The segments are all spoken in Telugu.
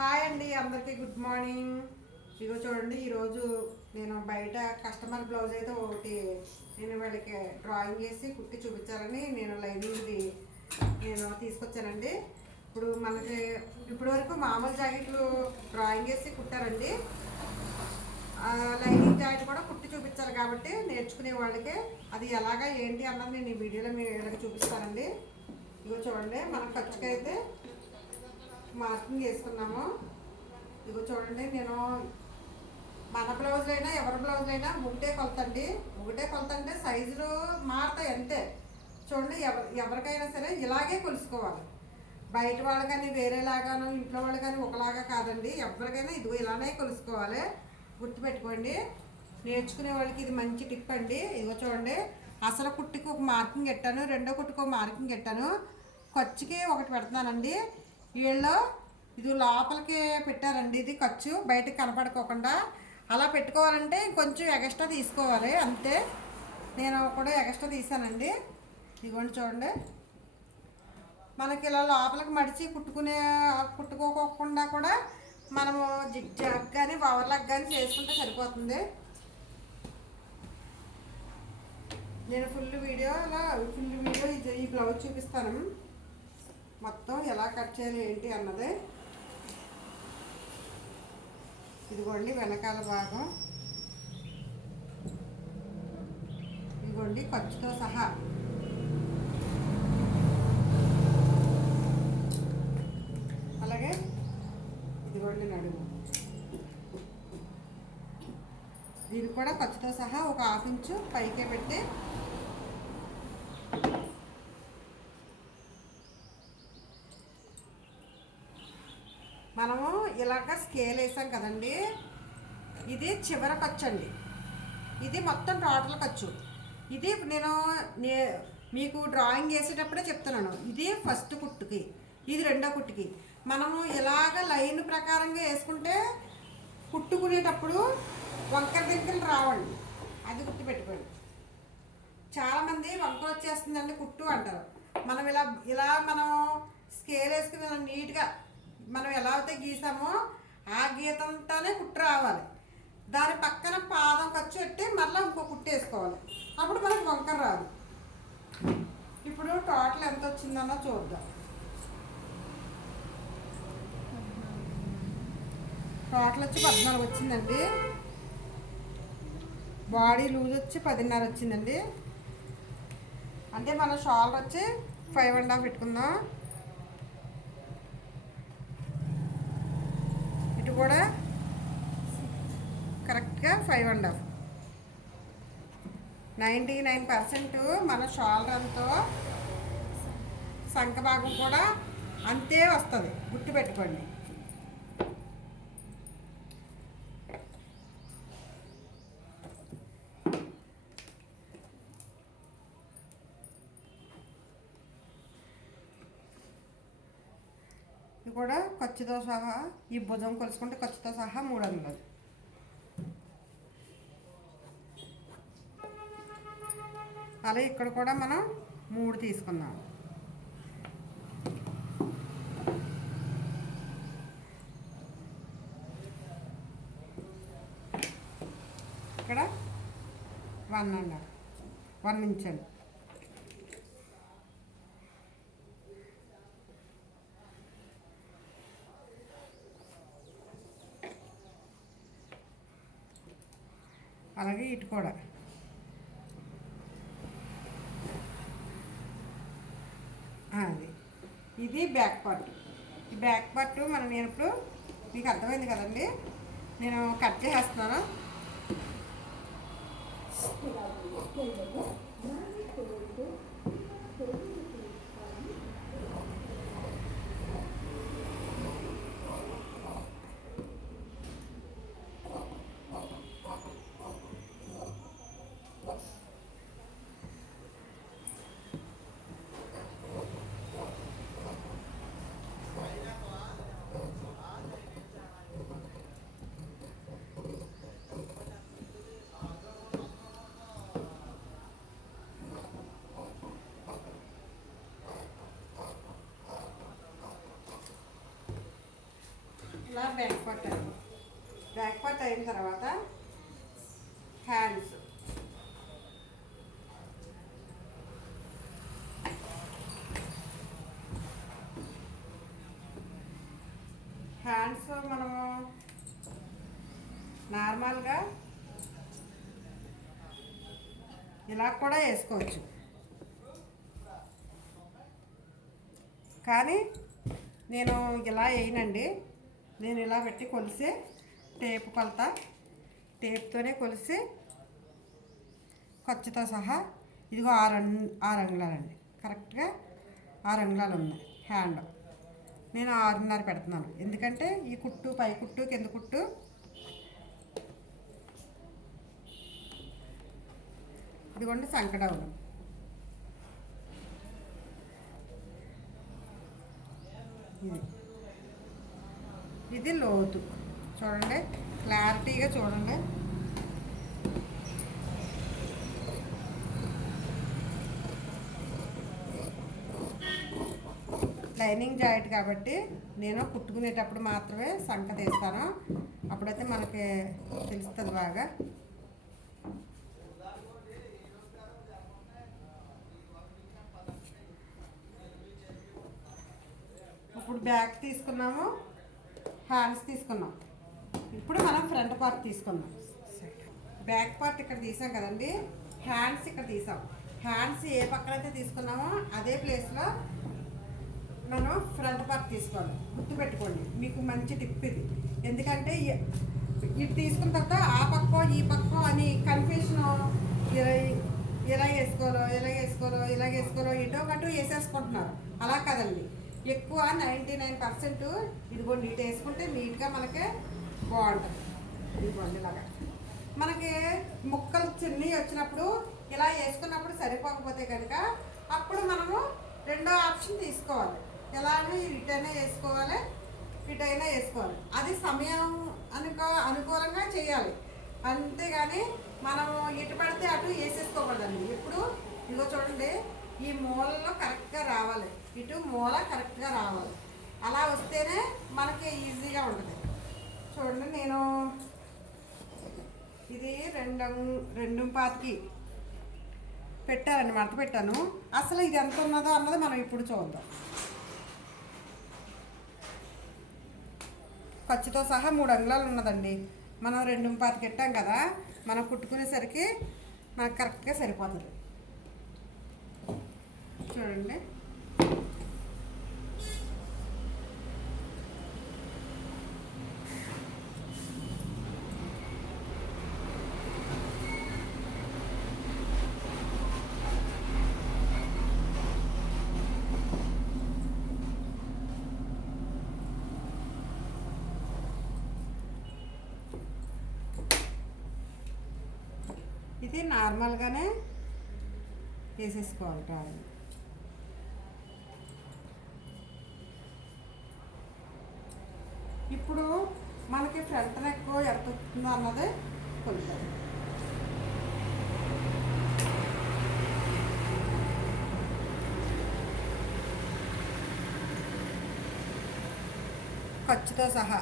హాయ్ అండి, అందరికీ గుడ్ మార్నింగ్. ఇగో చూడండి, ఈరోజు నేను బయట కస్టమర్ బ్లౌజ్ అయితే ఒకటి నేను వాళ్ళకి డ్రాయింగ్ వేసి కుట్టి చూపించాలని నేను లైనింగ్ది నేను తీసుకొచ్చానండి. ఇప్పుడు మనకి ఇప్పటి వరకు మామూలు జాకెట్లు డ్రాయింగ్ వేసి కుట్టారండి. లైనింగ్ జాకెట్ కూడా కుట్టి చూపించాలి కాబట్టి నేర్చుకునే వాళ్ళకి అది ఎలాగా ఏంటి అన్నది నేను ఈ వీడియోలో మీరు వీళ్ళకి చూపిస్తానండి. ఇగో చూడండి, మన ఖర్చుకైతే మార్కింగ్ వేసుకున్నాము. ఇదిగో చూడండి, నేను మన బ్లౌజ్ అయినా ఎవరి బ్లౌజ్ అయినా ఒకటే కొలత అండి. ఒకటే కొలత అంటే సైజులు మారుతాయి అంతే. చూడండి, ఎవరికైనా సరే ఇలాగే కొలుసుకోవాలి. బయట వాళ్ళు కానీ వేరేలాగాను, ఇంట్లో వాళ్ళు కానీ ఒకలాగా కాదండి. ఎవరికైనా ఇదిగో ఇలానే కొలుసుకోవాలి. గుర్తుపెట్టుకోండి, నేర్చుకునే వాళ్ళకి ఇది మంచి టిప్ అండి. ఇదిగో చూడండి, అసలు కుట్టుకు ఒక మార్కింగ్ పెట్టాను, రెండో కుట్టుకు ఒక మార్కింగ్ పెట్టాను, ఖర్చుకి ఒకటి పెడుతున్నానండి. వీళ్ళు ఇది లోపలికి పెట్టారండి, ఇది ఖర్చు బయటకు కనపడుకోకుండా. అలా పెట్టుకోవాలంటే కొంచెం ఎగస్ట్రా తీసుకోవాలి అంతే. నేను కూడా ఎగస్ట్రా తీసానండి. ఇదిగోండి చూడండి, మనకి ఇలా లోపలికి మడిచి కుట్టుకోకుండా కూడా మనము జిగ్ జాగ్ కానీ ఓవర్లాక్ కానీ చేసుకుంటే సరిపోతుంది. నేను ఫుల్ వీడియో ఈ బ్లౌజ్ చూపిస్తాను, మొత్తం ఎలా కట్ చేయాలి ఏంటి అన్నది. ఇదిగోండి వెనకాల భాగం, ఇదిగోండి ఖర్చుతో సహా. అలాగే ఇదిగోండి నడుము, దీనికి కూడా ఖర్చుతో సహా ఒక 1/2 ఇంచు పైకే పెట్టి మనము ఇలాగ స్కేల్ వేసాం కదండి. ఇది చివర ఖర్చు అండి, ఇది మొత్తం టోటల్ ఖర్చు. ఇది నేను మీకు డ్రాయింగ్ వేసేటప్పుడే చెప్తున్నాను. ఇది ఫస్ట్ కుట్టుకి, ఇది రెండో కుట్టుకి. మనము ఇలాగ లైన్ ప్రకారంగా వేసుకుంటే కుట్టుకునేటప్పుడు వంకర దింకలు రావండి, అది గుర్తుపెట్టుకోండి. చాలామంది వంకర వచ్చేస్తుందండి కుట్టు అంటారు. మనం ఇలా మనం స్కేల్ వేసుకుని మనం నీట్గా మనం ఎలా అయితే గీసామో ఆ గీతంతానే కుట్టు రావాలి. దాని పక్కన పాదం ఖర్చు పెట్టి మళ్ళీ ఇంకో కుట్టు వేసుకోవాలి, అప్పుడు మనకు వంకర రాదు. ఇప్పుడు టోటల్ ఎంత వచ్చిందన్నో చూద్దాం. టోటల్ వచ్చి 14 వచ్చిందండి. బాడీ లూజ్ వచ్చి 10.5 వచ్చిందండి. అంటే మన షోల్డర్ వచ్చి 5.5 పెట్టుకుందాం. ఇటు కూడా కరెక్ట్గా 5.5. 99% మన షోల్డర్ అంతా సంఖ భాగం కూడా అంతే వస్తుంది, గుర్తుపెట్టుకోండి. ఇది కూడా ఖర్చుతో సహా, ఈ భుజం కొలుసుకుంటే ఖర్చుతో సహా 300. అలా ఇక్కడ కూడా మనం 3 తీసుకుందాం. ఇక్కడ 1 ఇంచ్ అండి. అలాగే ఇటు కూడా అది. ఇది బ్యాక్ పార్ట్. ఈ బ్యాక్ పార్ట్ నేను ఇప్పుడు మీకు అర్థమైంది కదండి, నేను కట్ చేసేస్తున్నాను. ఇలా బ్యాక్ పార్ట్ అయింది. బ్యాక్ పార్ట్ అయిన తర్వాత హ్యాండ్స్ మనము నార్మల్గా ఇలా కూడా వేసుకోవచ్చు, కానీ నేను ఇలా వేయనండి. నేను ఇలా పెట్టి కొలిసి టేప్తోనే కొలిసి ఖర్చుతో సహా ఇదిగో 6 అంగుళాలండి. కరెక్ట్గా 6 అంగుళాలు ఉన్నాయి హ్యాండ్. నేను 6.5 పెడుతున్నాను, ఎందుకంటే ఈ కుట్టు పై కుట్టు కింద కుట్టు ఇదిగోండి సంకడవులు. ఇది లోతు చూడండి, క్లారిటీగా చూడండి. లైనింగ్ జాయింట్ కాబట్టి నేను కుట్టుకునేటప్పుడు మాత్రమే సంక తీస్తాను, అప్పుడైతే మనకి తెలుస్తుంది బాగా. ఇప్పుడు బ్యాక్ తీసుకున్నాము, హ్యాండ్స్ తీసుకున్నాం. ఇప్పుడు మనం ఫ్రంట్ పార్ట్ తీసుకున్నాం. బ్యాక్ పార్ట్ ఇక్కడ తీసాం కదండి, హ్యాండ్స్ ఇక్కడ తీసాం. హ్యాండ్స్ ఏ పక్కనైతే తీసుకున్నామో అదే ప్లేస్లో మనం ఫ్రంట్ పార్ట్ తీసుకోవాలి. గుర్తుపెట్టుకోండి, మీకు మంచి టిప్ ఇది. ఎందుకంటే ఇది తీసుకున్న తర్వాత ఆ పక్కో ఈ పక్కో అని కన్ఫ్యూషన్, ఎలా వేసుకోవాలో ఇటో అటు వేసేసుకుంటున్నారు. అలా కదండి, ఎక్కువ 99% ఇదిగోండి ఇటు వేసుకుంటే నీట్గా మనకి బాగుంటుంది. ఇదిగోండి ఇలాగా మనకి ముక్కలు చిన్నవి వచ్చినప్పుడు ఇలా వేసుకున్నప్పుడు సరిపోకపోతే కనుక అప్పుడు మనము రెండో ఆప్షన్ తీసుకోవాలి. ఎలాగో ఇటైనా వేసుకోవాలి, ఇటైనా వేసుకోవాలి. అది సమయం అనుకూలంగా చేయాలి, అంతేగాని మనము ఇటు పడితే అటు వేసేసుకోకూడదండి. ఇప్పుడు ఇదిగో చూడండి, ఈ మూలలో కరెక్ట్గా రావాలి, ఇటు మూల కరెక్ట్గా రావాలి. అలా వస్తేనే మనకి ఈజీగా ఉంటుంది. చూడండి, నేను ఇది 2.25కి పెట్టానండి, మడత పెట్టాను. అసలు ఇది ఎంత ఉన్నదో అన్నది మనం ఇప్పుడు చూద్దాం. ఖర్చుతో సహా 3 అంగుళాలు ఉన్నదండి. మనం 2.25కి పెట్టాం కదా, మనం కుట్టుకునేసరికి మనకు కరెక్ట్గా సరిపోతుంది. చూడండి, ఇది నార్మల్గానే వేసేసుకోవాలి ట్రావెల్. ఇప్పుడు మనకి ఫ్రంట్ నెక్ ఎంత వస్తుందో అన్నది కొలుతాం. ఖర్చుతో సహా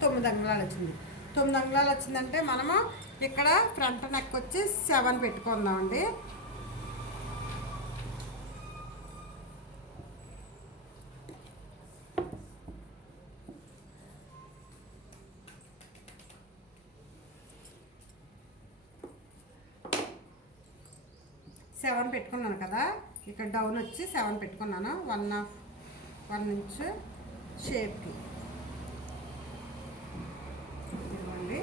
9 అంగుళాలు వచ్చింది. 9 అంగుళాలు వచ్చిందంటే మనము ఇక్కడ ఫ్రంట్ నెక్ వచ్చి 7 పెట్టుకుందామండి. సెవెన్ పెట్టుకున్నాను కదా, ఇక్కడ డౌన్ వచ్చి 7 పెట్టుకున్నాను. 1 ఇంచ్ షేప్కి. ఇదిగోండి,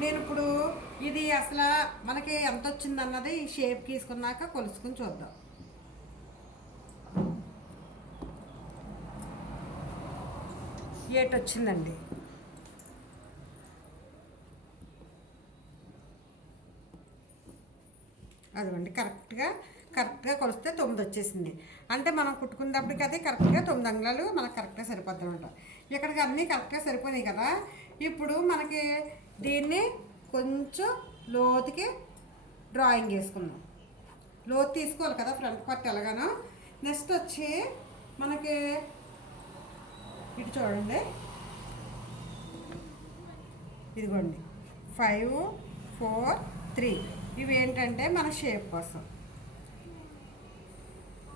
నేను ఇప్పుడు ఇది అసలు మనకి ఎంత వచ్చిందన్నది ఈ షేప్ తీసుకున్నాక కొలుసుకుని చూద్దాం. వచ్చిందండి. అదిగోండి, కరెక్ట్గా కొలిస్తే 9 వచ్చేసింది. అంటే మనం కుట్టుకునేటప్పటికి అది కరెక్ట్గా 9 అంగుళాలు మనకు కరెక్ట్గా సరిపోద్ది అనమాట. ఇక్కడికి అన్నీ కరెక్ట్గా సరిపోయినాయి కదా. ఇప్పుడు మనకి దీన్ని కొంచెం లోతుకి డ్రాయింగ్ వేసుకున్నాం. లోతు తీసుకోవాలి కదా ఫ్రంట్ పార్ట్ ఎలాగానో. నెక్స్ట్ వచ్చి మనకి ఇటు చూడండి, ఇదిగోండి 5, 4, 3 ఇవి ఏంటంటే మన షేప్ కోసం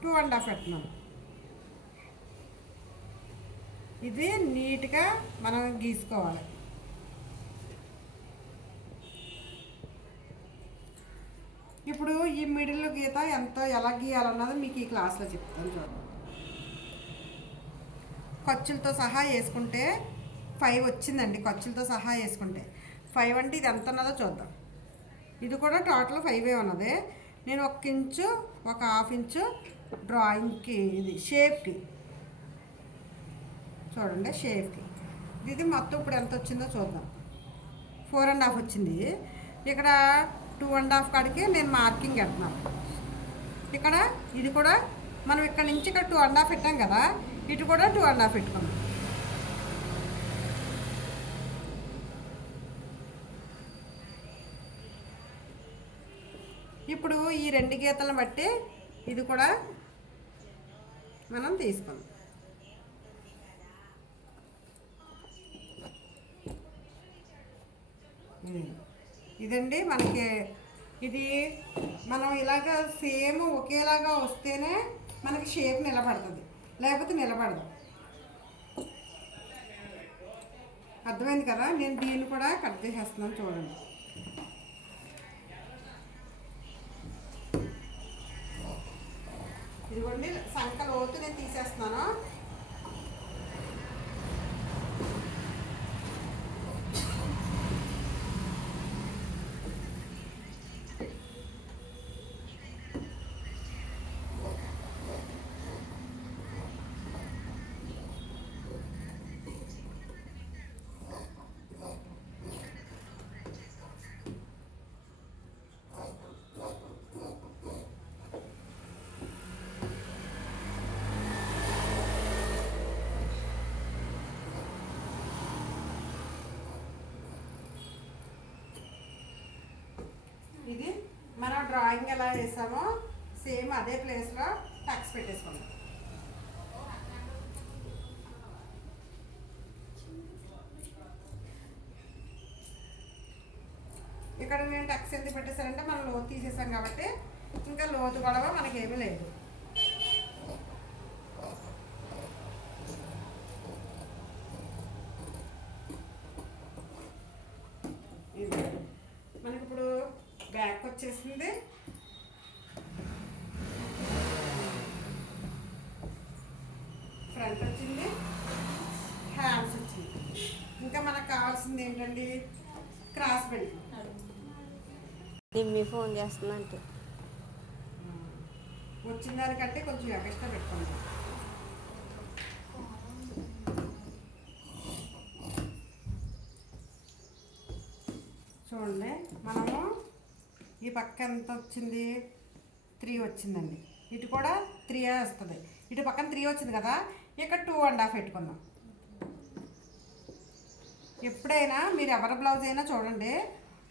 2.5 పెట్టినాను. ఇది నీట్గా మనం గీసుకోవాలి. ఇప్పుడు ఈ మిడిల్ గీత ఎలా గీయాలన్నది మీకు ఈ క్లాస్లో చెప్తాను చూడండి. ఖర్చులతో సహా వేసుకుంటే 5 వచ్చిందండి. ఖర్చులతో సహా వేసుకుంటే 5 అంటే ఇది ఎంత ఉన్నదో చూద్దాం. ఇది కూడా టోటల్ 5 ఉన్నది. నేను 1 ఇంచు 1/2 ఇంచు డ్రాయింగ్కి ఇది షేప్కి చూడండి, షేప్కి ఇది మొత్తం ఇప్పుడు ఎంత వచ్చిందో చూద్దాం. 4.5 వచ్చింది. ఇక్కడ 2.5 కాడికి నేను మార్కింగ్ పెడుతున్నాను. ఇక్కడ ఇది కూడా మనం ఇక్కడ నుంచి ఇక్కడ 2.5 పెట్టాం కదా, ఇటు కూడా 2.5 పెట్టుకున్నాం. ఇప్పుడు ఈ 2 గీతలను బట్టి ఇది కూడా మనం తీసుకుందాం. ఇదండి మనకి ఇది మనం ఇలాగ సేమ్ ఒకేలాగా వస్తేనే మనకి షేప్ నిలబడుతుంది, లేకపోతే నిలబడదు. అర్థమైంది కదా. నేను దీన్ని కూడా కట్ చేసేస్తున్నాను చూడండి. ఇదిగోండి సంక లోతు నేను తీసేస్తున్నాను. ఇది మనం డ్రాయింగ్ ఎలా వేసామో సేమ్ అదే ప్లేస్లో టక్స్ పెట్టేసుకుందాం. ఇక్కడ నేను టక్స్ ఎందుకు పెట్టేశానంటే మనం లోతు తీసేసాం కాబట్టి ఇంకా లోతు గొడవ మనకేమీ లేదు. మనకి ఇప్పుడు బ్యాక్ వచ్చేసింది. ఫ్రంట్ వచ్చింది, హ్యాండ్స్ వచ్చింది. ఇంకా మనకు కావాల్సింది ఏంటండి, క్రాస్ బెల్ట్. మీ ఫోన్ చేస్తుందంటే వచ్చిన దానికంటే కొంచెం ఎక్స్ట్రా పెట్టుకోండి. చూడండి మనము ఈ పక్క ఎంత వచ్చింది, 3 వచ్చిందండి. ఇటు కూడా 3 వస్తుంది. ఇటు పక్కన 3 వచ్చింది కదా, ఇక్కడ 2.5 పెట్టుకుందాం. ఎప్పుడైనా మీరు ఎవరి బ్లౌజ్ అయినా చూడండి,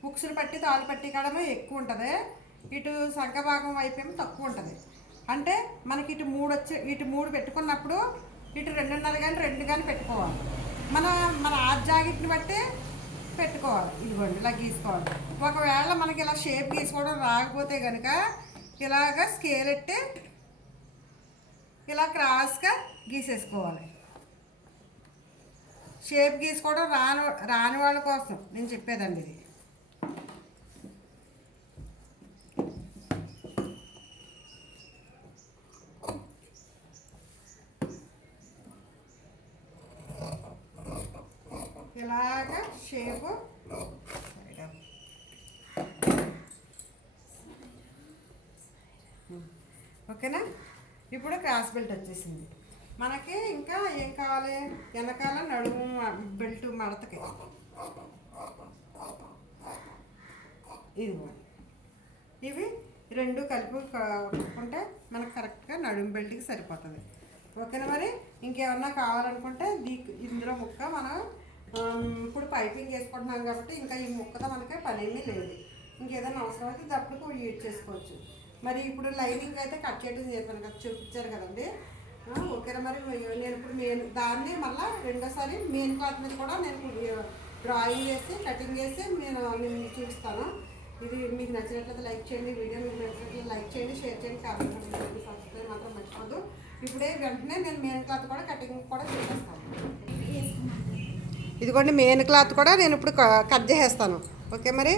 ఉక్సులు పట్టి తాళ్ళు పట్టి కాడమో ఎక్కువ ఉంటుంది, ఇటు సంఖ భాగం వైపు ఏమో తక్కువ ఉంటుంది. అంటే మనకి ఇటు 3 పెట్టుకున్నప్పుడు ఇటు 2.5 కానీ 2 కానీ పెట్టుకోవాలి. మన ఆ జాకెట్ని బట్టి పెట్టుకోవాలి. ఇదిగోండి ఇలా గీసుకోవాలి. ఒకవేళ మనకి ఇలా షేప్ గీసుకోవడం రాకపోతే కనుక ఇలాగ స్కేల్ ఎట్టి ఇలా క్రాస్గా గీసేసుకోవాలి. షేప్ గీసుకోవడం రాని వాళ్ళ కోసం నేను చెప్పేదండి ఇది. ఇలాగా షేపు ఓకేనా. ఇప్పుడు క్రాస్ బెల్ట్ వచ్చేసింది మనకి. ఇంకా ఏం కావాలి, వెనకాల నడుము బెల్ట్ మడతకి ఇదిగో ఇవి 2 కలుపుకుంటే మనకు కరెక్ట్గా నడుము బెల్ట్కి సరిపోతుంది. ఓకేనా. మరి ఇంకేమన్నా కావాలనుకుంటే ఇందులో ముక్క మనం ఇప్పుడు పైపింగ్ వేసుకుంటున్నాం కాబట్టి ఇంకా ఈ ముక్కతో మనకి పనేమీ లేదు. ఇంకేదైనా అవసరం అయితే దప్పుకు యూజ్ చేసుకోవచ్చు. మరి ఇప్పుడు లైనింగ్ అయితే కట్ చేయడం చెప్పాను కదా, చూపించారు కదండి. ఓకేనా. మరి నేను ఇప్పుడు దాన్ని మళ్ళీ రెండోసారి మెయిన్ క్లాత్ మీద కూడా నేను డ్రాయింగ్ చేసి కటింగ్ చేసి నేను చూపిస్తాను. ఇది మీకు నచ్చినట్లయితే లైక్ చేయండి, వీడియో మీకు నచ్చినట్లయితే లైక్ చేయండి, షేర్ చేయండి, కామెంట్ చేయండి, సబ్స్క్రైబ్ మాత్రం మర్చిపోద్దు. ఇప్పుడే వెంటనే నేను మెయిన్ క్లాత్ కూడా కటింగ్ కూడా చేసేస్తాను. ఇదిగోండి మెయిన్ క్లాత్ కూడా నేను ఇప్పుడు కట్ చేసేస్తాను. ఓకే మరి